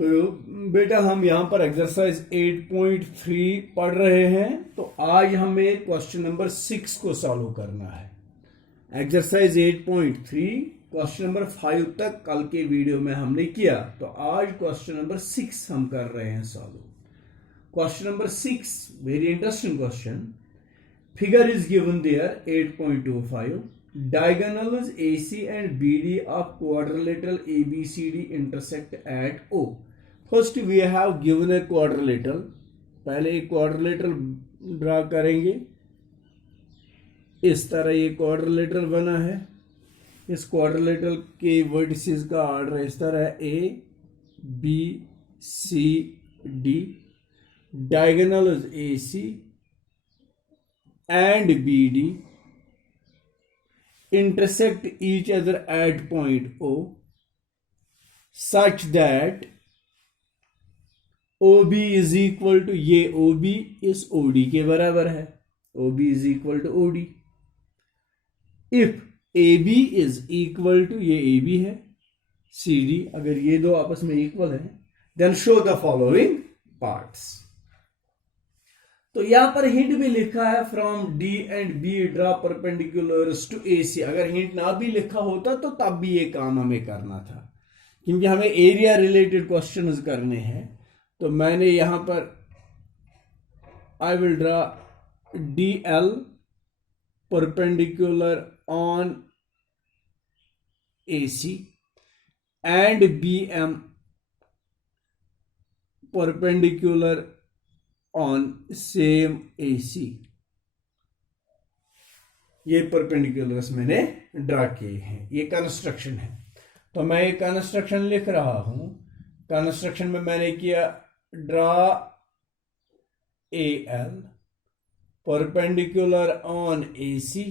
तो बेटा हम यहाँ पर एक्सरसाइज 8.3 पढ़ रहे हैं। तो आज हमें क्वेश्चन नंबर 6 को सॉल्व करना है। एक्सरसाइज 8.3 क्वेश्चन नंबर 5 तक कल के वीडियो में हमने किया, तो आज क्वेश्चन नंबर 6 हम कर रहे हैं solve. Question number 6 very interesting question. Figure is given there 8.25 diagonals AC and BD of quadrilateral ABCD intersect at O. First we have given a quadrilateral. पहले एक quadrilateral ड्रा करेंगे। इस तरह ये quadrilateral बना है। इस quadrilateral के वर्टिसेस का ऑर्डर इस तरह है A B C D. Diagonal is AC and BD intersect each other at point O such that OB is equal to, ये OB इस OD के बराबर है। OB is equal to OD. If AB is equal to, ये AB है, CD, अगर ये दो आपस में इक्वल है, then show the following parts. तो यहां पर हिंट भी लिखा है from D and B draw perpendiculars to AC। अगर हिंट ना भी लिखा होता तो तब भी ये काम हमें करना था, क्योंकि हमें एरिया रिलेटेड क्वेश्चंस करने हैं। तो मैंने यहां पर I will draw DL perpendicular on AC and BM perpendicular on same AC। ये परपेंडिकुलर्स मैंने ड्रा किए हैं। ये कंस्ट्रक्शन है, तो मैं ये कंस्ट्रक्शन लिख रहा हूं। कंस्ट्रक्शन में मैंने किया draw AL perpendicular on AC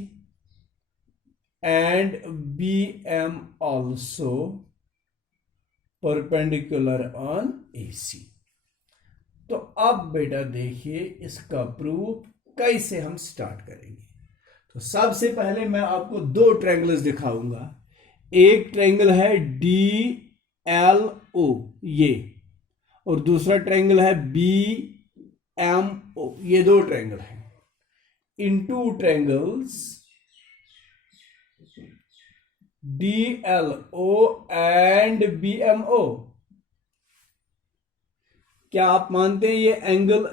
and BM also perpendicular on AC। तो अब बेटा देखिए इसका प्रूफ कैसे हम स्टार्ट करेंगे। तो सबसे पहले मैं आपको दो ट्रायंगल्स दिखाऊंगा। एक ट्रायंगल है DLO ये, और दूसरा ट्रायंगल है BMO। ये दो ट्रायंगल हैं। In two triangles DLO and BMO, क्या आप मानते हैं ये एंगल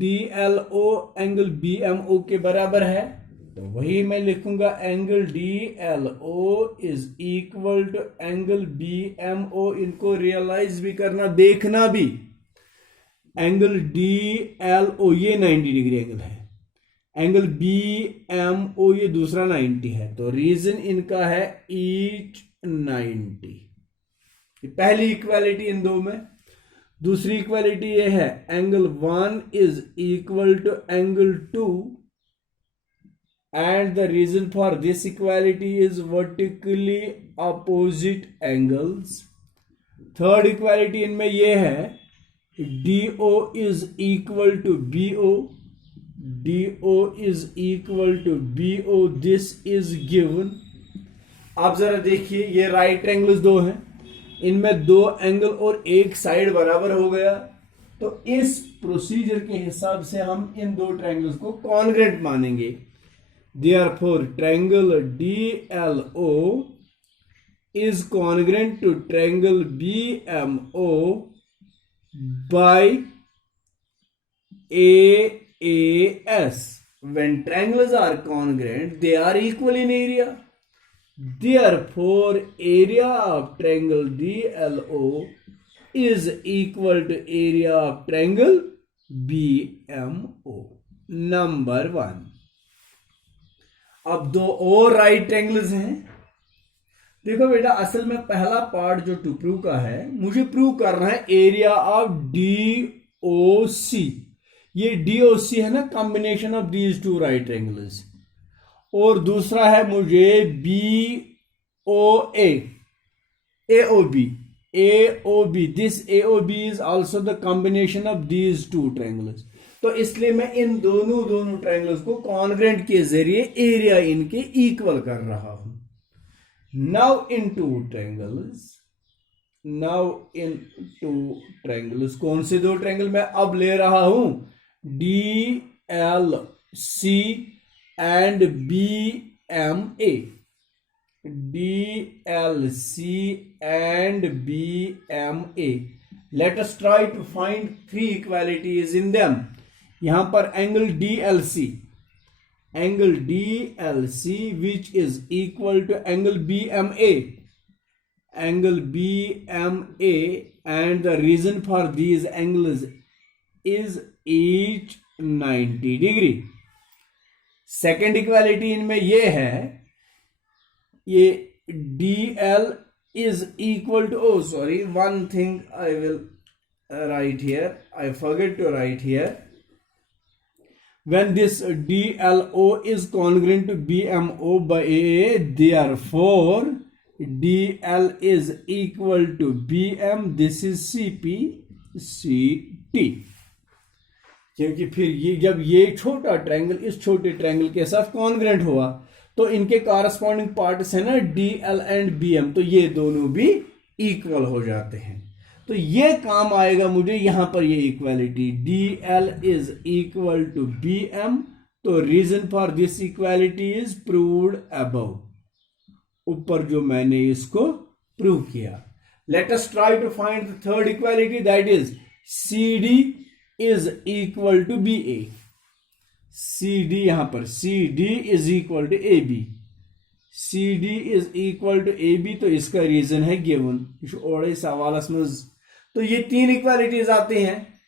DLO एंगल BMO के बराबर है? तो वही मैं लिखूंगा, angle DLO is equal to angle BMO। इनको रियलाइज भी करना, देखना भी। एंगल DLO ये 90 डिग्री एंगल है, एंगल BMO ये दूसरा 90 है। तो रीजन इनका है ईच 90। पहली इक्वालिटी इन दो में। दूसरी इक्वालिटी ये है, angle 1 is equal to angle 2 and the reason for this equality is vertically opposite angles. Third equality इनमें ये है, DO is equal to BO, DO is equal to BO। This is given. आप जरा देखिए, ये right angles दो हैं, इनमें दो एंगल और एक साइड बराबर हो गया। तो इस प्रोसीजर के हिसाब से हम इन दो ट्रायंगल्स को कॉन्ग्रेंट मानेंगे। Therefore triangle DLO is congruent to triangle BMO by AAS। When triangles are congruent they are equal in area. Therefore, area of triangle DLO is equal to area of triangle BMO. Number 1. अब दो और right triangles हैं। देखो बेटा, असल में पहला part जो टू प्रूव का है, मुझे प्रूव करना है एरिया ऑफ DOC। ये DOC है ना, combination of these two right triangles. और दूसरा है मुझे BOA, AOB। This AOB is also the combination of these two triangles. तो इसलिए मैं इन दोनों ट्रायंगल्स को कॉन्ग्रेंट के जरिए एरिया इनके इक्वल कर रहा हूं। Now in two triangles now in two triangles, कौन से दो ट्रायंगल मैं अब ले रहा हूं, DLC and BMA, DLC and BMA. Let us try to find three equalities in them. यहां पर angle DLC which is equal to angle BMA, and the reason for these angles is each 90 degree. Second equality इनमें ये है, ये DL is equal to, oh sorry, one thing I will write here, I forget to write here. When this DLO is congruent to BMO by AA, therefore DL is equal to BM, this is CP CT. क्योंकि फिर ये जब ये छोटा triangle इस छोटे triangle के साथ कॉन्ग्रेंट हुआ तो इनके कॉरस्पॉन्डिंग पार्ट्स है ना DL एंड BM, तो ये दोनों भी इक्वल हो जाते हैं। तो ये काम आएगा मुझे यहां पर, ये equality DL is equal to BM। तो reason for this equality is proved above, ऊपर जो मैंने इसको प्रूव किया। Let us try to find the third equality, that is CD is equal to BA। CD यहां पर CD is equal to AB, CD is equal to AB, तो इसका reason है गिवन और सवाल में। तो ये तीन इक्वालिटीज आते हैं,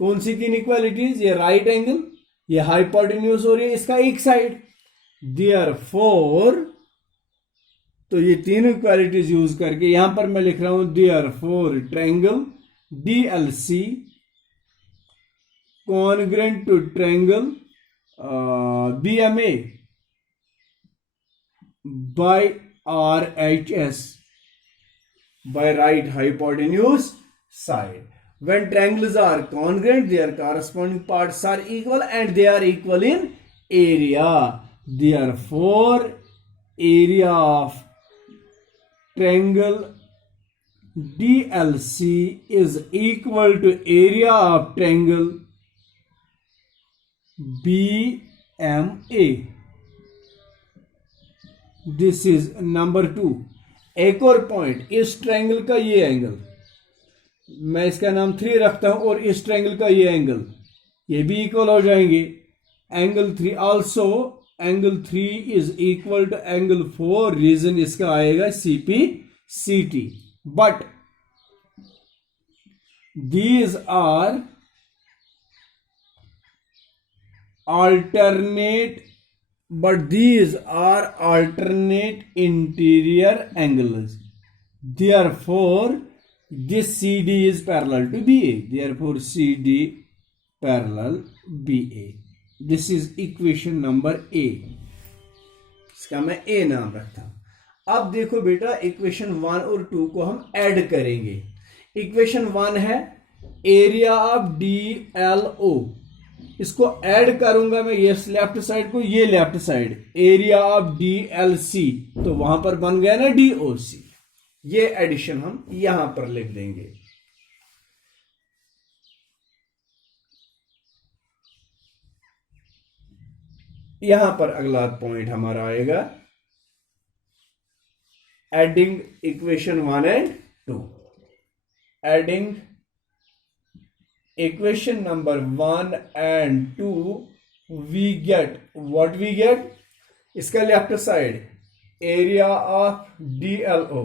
कौन सी तीन इक्वालिटीज, ये राइट एंगल, ये हाइपोटेन्यूज और ये इसका एक साइड, देयरफॉर। तो ये तीन इक्वालिटीज यूज करके यहां पर मैं लिख रहा हूं therefore triangle DLC congruent to triangle BMA by RHS, by right hypotenuse side. When triangles are congruent, their corresponding parts are equal and they are equal in area. Therefore, area of triangle DLC is equal to area of triangle BMA. This is number 2। एक और point, इस triangle का ये angle मैं इसका नाम 3 रखता हूं और इस ट्रायंगल का ये एंगल, ये भी इक्वल हो जाएंगे। Angle 3 also, angle 3 is equal to angle 4, reason इसका आएगा CP CT। But these are alternate, but these are alternate interior angles, therefore this CD is parallel to BA, therefore CD parallel BA। this is equation number A, इसका मैं A नाम रखता हूं। अब देखो बेटा, इक्वेशन 1 और 2 को हम ऐड करेंगे। इक्वेशन 1 है एरिया ऑफ DLO, इसको ऐड करूंगा मैं ये लेफ्ट साइड को, ये left side, area of DLC, तो वहां पर बन गया ना DOC। ये एडिशन हम यहां पर लिख देंगे। यहां पर अगला पॉइंट हमारा आएगा adding equation 1 and 2। Adding equation number 1 and 2, we get what we get, इसका left side area of DLO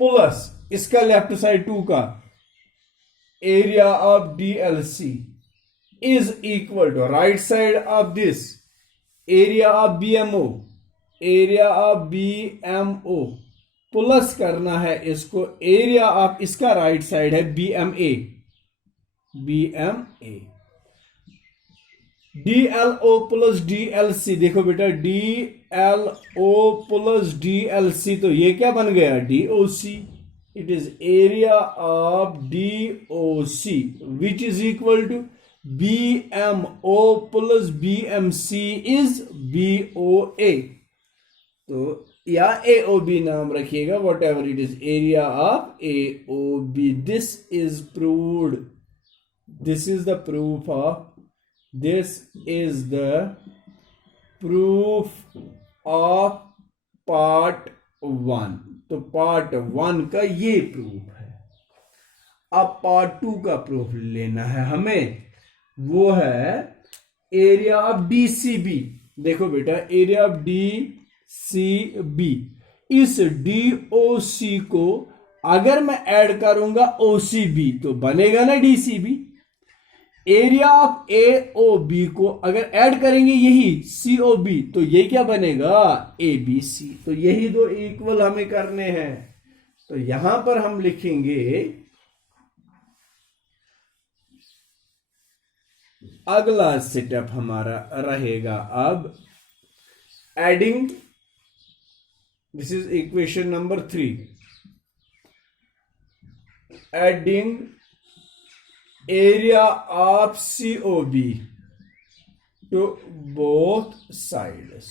plus इसका लेफ्ट साइड 2 का area of DLC is equal to right side of this area of BMO, area of BMO plus करना है इसको area of इसका right side है BMA। DLO plus DLC, देखो बेटा DLO plus DLC, तो ये क्या बन गया DOC। It is area of DOC which is equal to BMO plus BMC is BOA। तो या AOB नाम रखिएगा, whatever it is, area of AOB. This is proved, this is the proof of, this is the proof of part 1. तो part 1 का ये proof है. अब part 2 का प्रूफ लेना है हमें, वो है एरिया ऑफ DCB. देखो बेटा, एरिया ऑफ DCB, इस DOC को अगर मैं ऐड करूंगा OCB तो बनेगा ना DCB. एरिया ऑफ AOB को अगर ऐड करेंगे यही COB तो ये क्या बनेगा, ABC. तो यही दो इक्वल हमें करने हैं. तो यहां पर हम लिखेंगे, अगला सेटअप हमारा रहेगा अब adding, this is equation number 3, adding area of COB to both sides.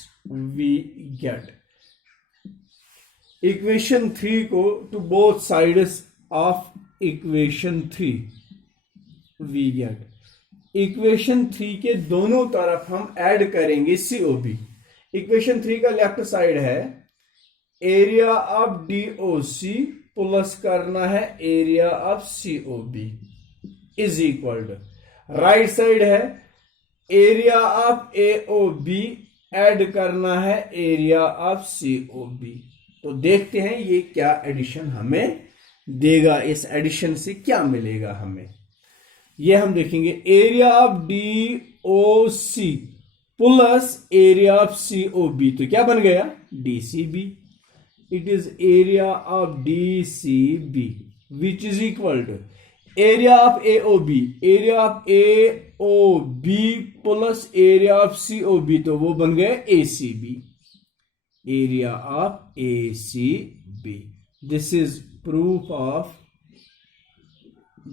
We get equation 3 को to both sides of equation 3 we get. equation 3 के दोनों तरफ हम ऐड करेंगे COB. equation 3 का लेफ्ट साइड है एरिया ऑफ DOC प्लस करना है area of COB is equal to, right side है एरिया ऑफ AOB ऐड करना है एरिया ऑफ COB. तो देखते हैं ये क्या एडिशन हमें देगा, इस एडिशन से क्या मिलेगा हमें, ये हम देखेंगे. Area of DOC plus area of COB तो क्या बन गया, DCB. It is area of DCB which is equal to area of AOB, area of AOB plus area of COB तो वो बन गया ACB, area of ACB. This is proof of,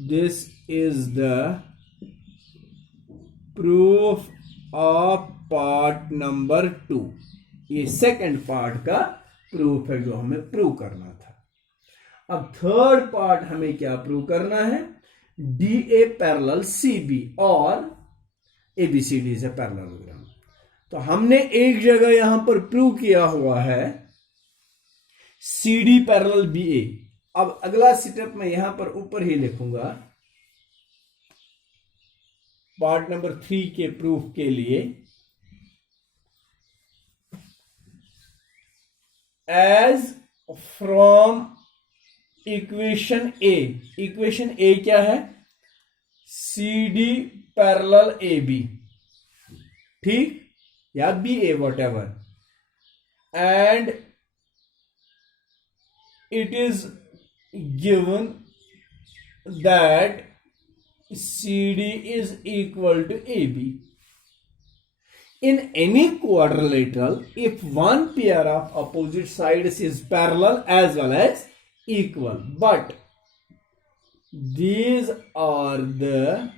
this is the proof of part number 2. ये second part का proof है जो हमें prove करना था. अब थर्ड पार्ट हमें क्या प्रूव करना है, DA पैरेलल CB और ABCD इज अ पैरेललोग्राम. तो हमने एक जगह यहां पर प्रूव किया हुआ है CD पैरेलल BA. अब अगला स्टेप मैं यहां पर ऊपर ही लिखूंगा पार्ट नंबर 3 के प्रूफ के लिए, as from equation A. Equation A क्या है, CD पैरेलल AB, ठीक, या BA whatever, and it is given that CD is equal to AB. In any quadrilateral, if one pair of opposite sides is parallel as well as equal, but these are the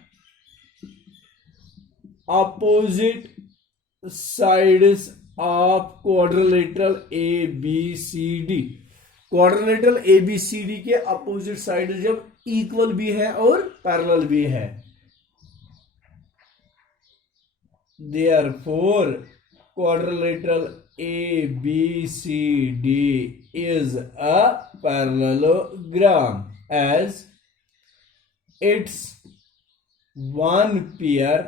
opposite sides of quadrilateral ABCD. Quadrilateral ABCD के opposite side जब equal भी है और parallel भी है, therefore quadrilateral ABCD is a parallelogram as its one pair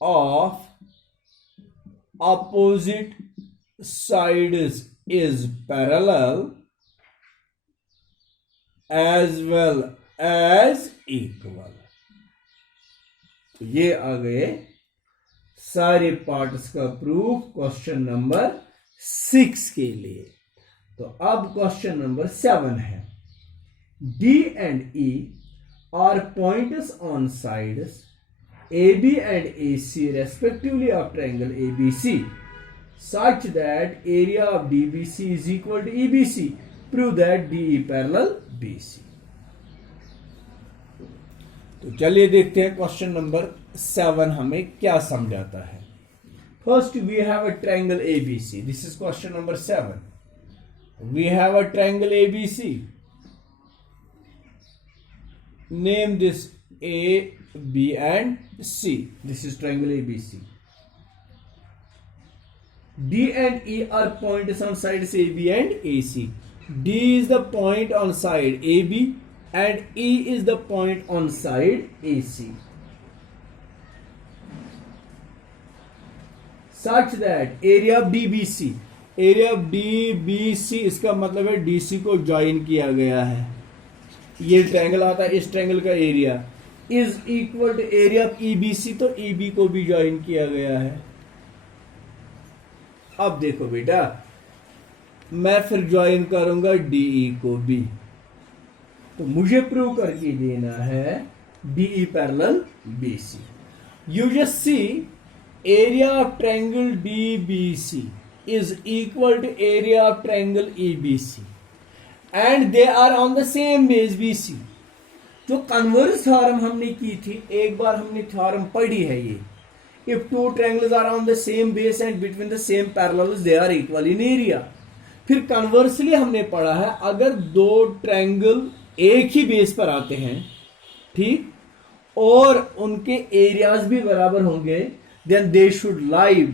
of opposite sides is parallel as well as equal. तो ये आ गए सारे पार्ट्स का प्रूफ क्वेश्चन नंबर 6 के लिए. तो अब क्वेश्चन नंबर 7 है, D and E are points on sides AB and AC respectively of triangle ABC such that area of DBC is equal to EBC. Prove that DE parallel BC. तो चलिए देखते हैं question number 7 हमें क्या समझाता है. First we have a triangle ABC. This is question number 7. We have a triangle ABC. Name this A, B and C. This is triangle ABC. D and E are points on sides AB and AC. D is the point on side AB and E is the point on side AC. Such that area DBC, area DBC इसका मतलब है DC को join किया गया है. ये triangle आता है, इस ट्रायंगल का area is equal to area of EBC, तो EB को भी ज्वाइन किया गया है. अब देखो बेटा, मैं फिर ज्वाइन करूंगा DE को भी, तो मुझे प्रूव करके देना है DE parallel BC. You just see area of triangle DBC is equal to area of triangle EBC and they are on the same base BC. जो कन्वर्स थ्योरम हमने की थी, एक बार हमने थ्योरम पढ़ी है ये, if two triangles are on the same base and between the same parallels they are equal in area. फिर कन्वर्सली हमने पढ़ा है, अगर दो ट्रायंगल एक ही बेस पर आते हैं, ठीक, और उनके एरियाज भी बराबर होंगे, then they should lie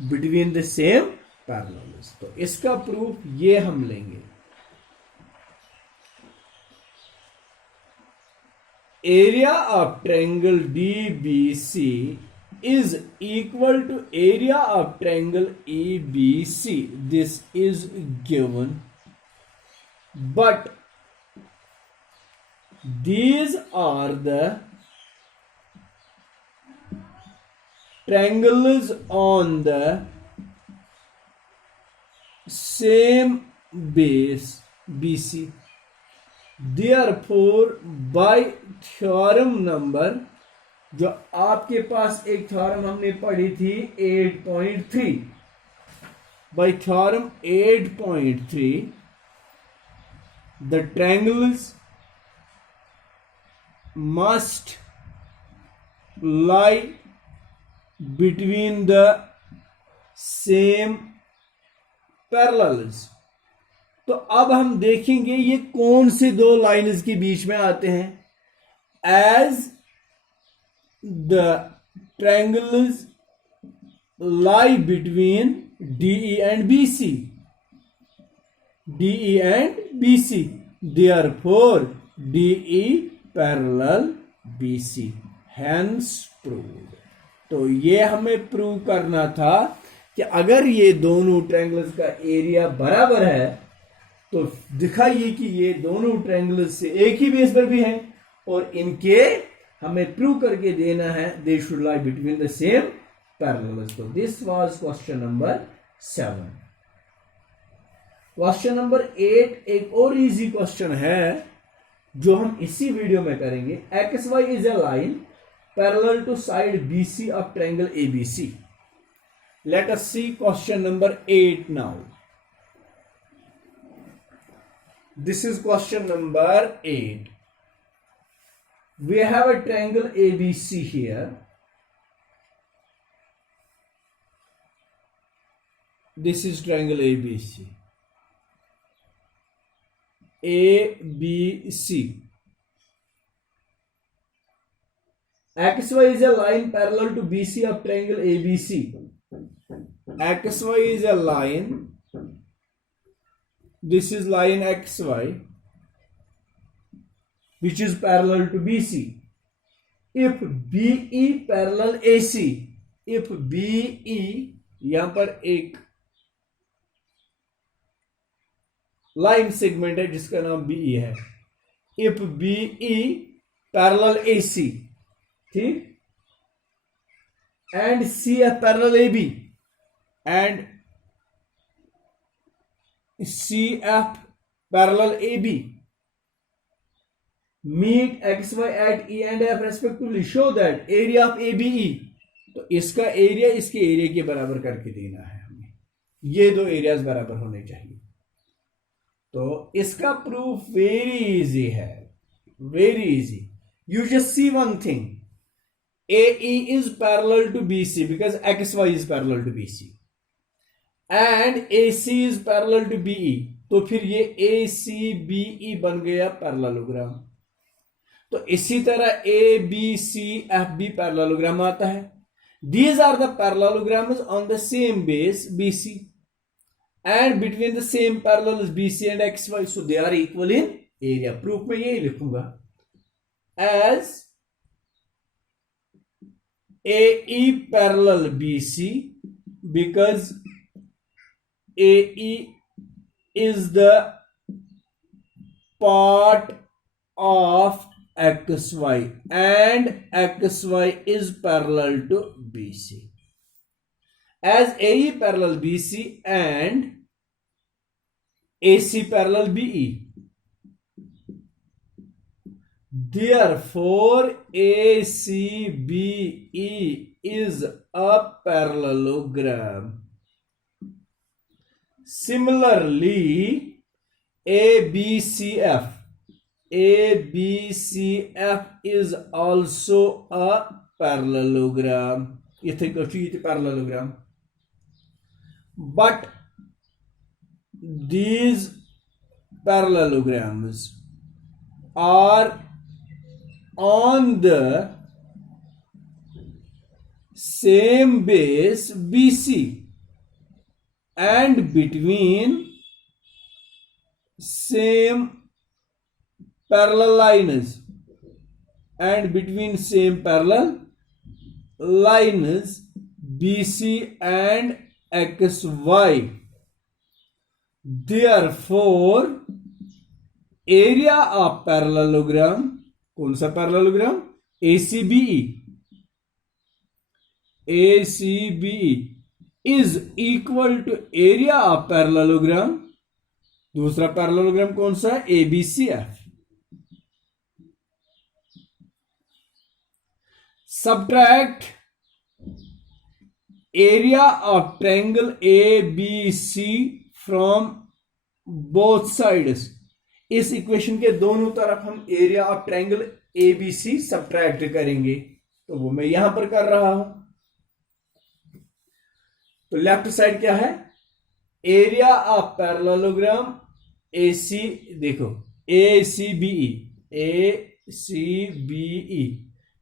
between the same parallels. तो इसका प्रूफ ये हम लेंगे. Area of triangle DBC is equal to area of triangle EBC. This is given, but these are the triangles on the same base BC. Therefore, by theorem number, जो आपके पास एक theorem हमने पढ़ी थी 8.3, by theorem 8.3, the triangles must lie between the same parallels. तो अब हम देखेंगे ये कौन से दो लाइन्स के बीच में आते हैं. As the triangles lie between DE and BC, DE and BC, therefore DE parallel BC, hence proved. तो ये हमें प्रूव करना था कि अगर ये दोनों ट्रायंगल्स का एरिया बराबर है, तो दिखाइए कि ये दोनों ट्रायंगल्स से एक ही बेस पर भी हैं, और इनके हमें प्रूव करके देना है they should lie between the same parallels. तो this was question number 7. Question number 8 एक और इजी क्वेश्चन है जो हम इसी वीडियो में करेंगे. XY is a line parallel to side BC of triangle ABC. Let us see question number 8 now. This is question number 8. We have a triangle ABC here. This is triangle ABC. ABC. XY is a line parallel to BC of triangle ABC. XY is a line. This is line XY, which is parallel to BC. If BE parallel AC, if BE, यहां पर एक line segment है जिसका नाम BE है. If BE parallel AC, ठीक, and CF parallel AB and CF parallel AB meet XY at E and F respectively, show that area of ABE. तो इसका एरिया इसके एरिया के बराबर करके देना है हमें. ये दो एरियाज बराबर होने चाहिए. तो इसका प्रूफ वेरी इजी है, very easy. You just see one thing. AE is parallel to BC because XY is parallel to BC. And A C is parallel to BE, तो फिर ये ए सी बीई बन गया पैरेललोग्राम। तो इसी तरह ए बी सी एफ भी parallelogram आता है। These are the parallelograms on the same base B C and between the same parallels B C and X Y, so they are equal in area. Proof में यही लिखूंगा as AE parallel BC because AE is the part of XY and XY is parallel to BC. As AE parallel BC and AC parallel BE, therefore ACBE is a parallelogram. Similarly, ABCF is also a parallelogram. Parallelogram. But these parallelograms are on the same base BC and between same parallel lines BC and XY. Therefore, area of parallelogram, कौन सा parallelogram? ACBE is equal to area of parallelogram. दूसरा parallelogram कौन सा है? ABCF. Subtract area of triangle ABC from both sides. इस equation के दोनों तरफ हम area of triangle ABC subtract करेंगे, तो वो मैं यहां पर कर रहा हूं। तो लेफ्ट साइड क्या है? एरिया ऑफ पैरेललोग्राम एसी, देखो ACBE,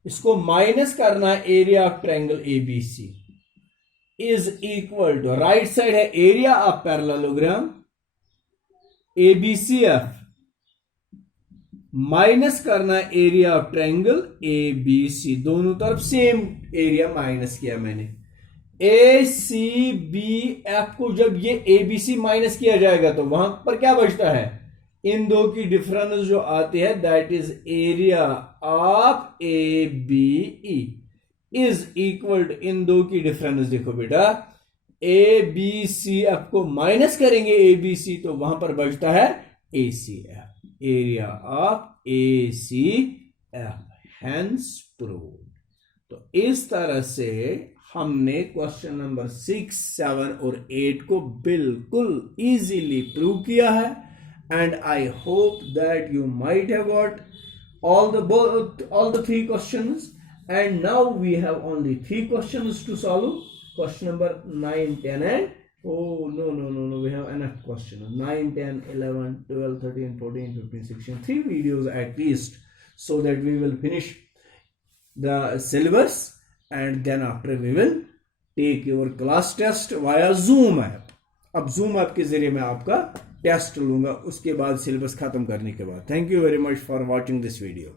इसको माइनस करना है area of triangle ABC is equal to, right side है area of parallelogram ABCF minus करना एरिया ऑफ ट्रायंगल ABC, दोनों तरफ सेम एरिया माइनस किया मैंने। ACBF को जब ये ABC माइनस किया जाएगा तो वहां पर क्या बचता है? इन दो की डिफरेंस जो आती है that is area of ABE is equal to, इन दो की डिफरेंस देखो बेटा, ABCF को माइनस करेंगे ABC तो वहां पर बचता है ACF, area of ACF, hence proved. तो इस तरह से हमने क्वेश्चन नंबर 6, 7 और 8 को बिल्कुल इजीली प्रूव किया है। And I hope that you might have got all the 3 questions, and now we have only 3 questions to solve. Question number 9, 10 and no, we have enough questions. 9, 10, 11, 12, 13, 14, 15, 16, 3 videos at least, so that we will finish the syllabus, and then after we will take your class test via Zoom app. अब Zoom app के जरिए मैं आपका test लूंगा उसके बाद, syllabus खत्म करने के बाद। Thank you very much for watching this video.